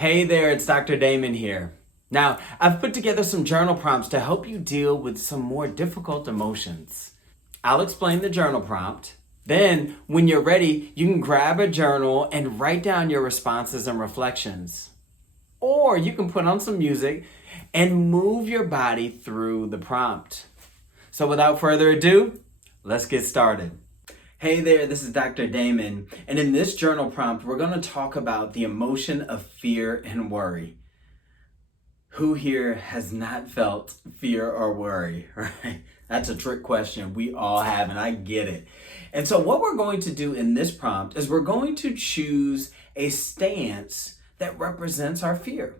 Hey there, it's Dr. Damon here. Now, I've put together some journal prompts to help you deal with some more difficult emotions. I'll explain the journal prompt. Then, when you're ready, you can grab a journal and write down your responses and reflections. Or you can put on some music and move your body through the prompt. So without further ado, let's get started. Hey there, this is Dr. Damon, and in this journal prompt, we're going to talk about the emotion of fear and worry. Who here has not felt fear or worry, right? That's a trick question. We all have, and I get it. And so what we're going to do in this prompt is we're going to choose a stance that represents our fear.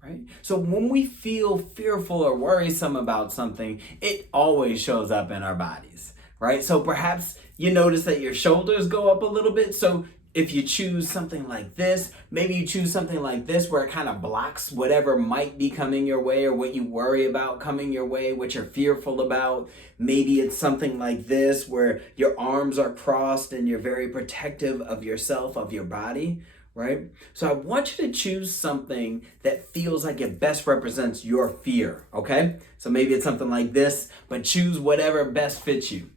Right? So when we feel fearful or worrisome about something, it always shows up in our bodies, right? So perhaps you notice that your shoulders go up a little bit. So if you choose something like this, maybe you choose something like this where it kind of blocks whatever might be coming your way or what you worry about coming your way, what you're fearful about. Maybe it's something like this where your arms are crossed and you're very protective of yourself, of your body. Right? So I want you to choose something that feels like it best represents your fear, okay? So maybe it's something like this, but choose whatever best fits you,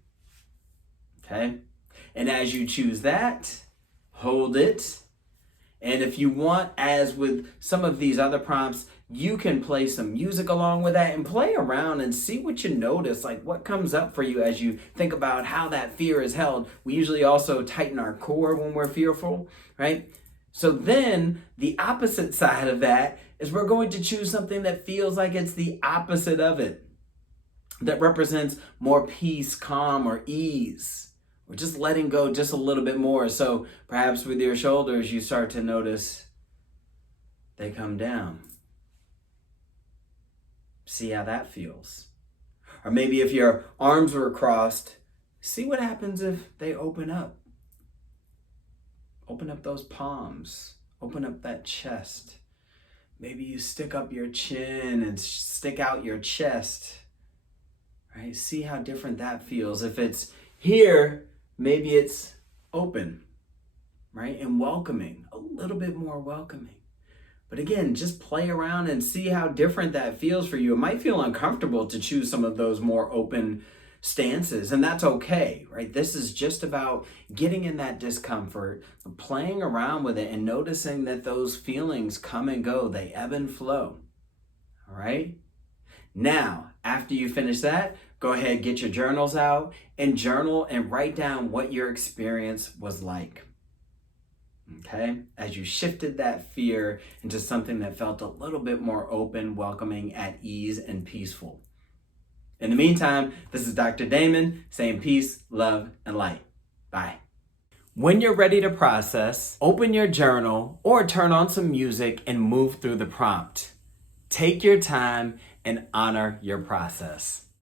okay? And as you choose that, hold it. And if you want, as with some of these other prompts, you can play some music along with that and play around and see what you notice, like what comes up for you as you think about how that fear is held. We usually also tighten our core when we're fearful, right? So then the opposite side of that is we're going to choose something that feels like it's the opposite of it, that represents more peace, calm, or ease, or just letting go just a little bit more. So perhaps with your shoulders, you start to notice they come down. See how that feels. Or maybe if your arms were crossed, see what happens if they open up. Open up those palms. Open up that chest. Maybe you stick up your chin and stick out your chest. Right? See how different that feels. If it's here, maybe it's open, right? And welcoming, a little bit more welcoming. But again, just play around and see how different that feels for you. It might feel uncomfortable to choose some of those more open stances, and that's okay, right? This is just about getting in that discomfort, playing around with it, and noticing that those feelings come and go, they ebb and flow. All right? Now, after you finish that, go ahead, get your journals out and journal and write down what your experience was like. Okay? As you shifted that fear into something that felt a little bit more open, welcoming, at ease, and peaceful. In the meantime, this is Dr. Damon saying peace, love, and light. Bye. When you're ready to process, open your journal or turn on some music and move through the prompt. Take your time and honor your process.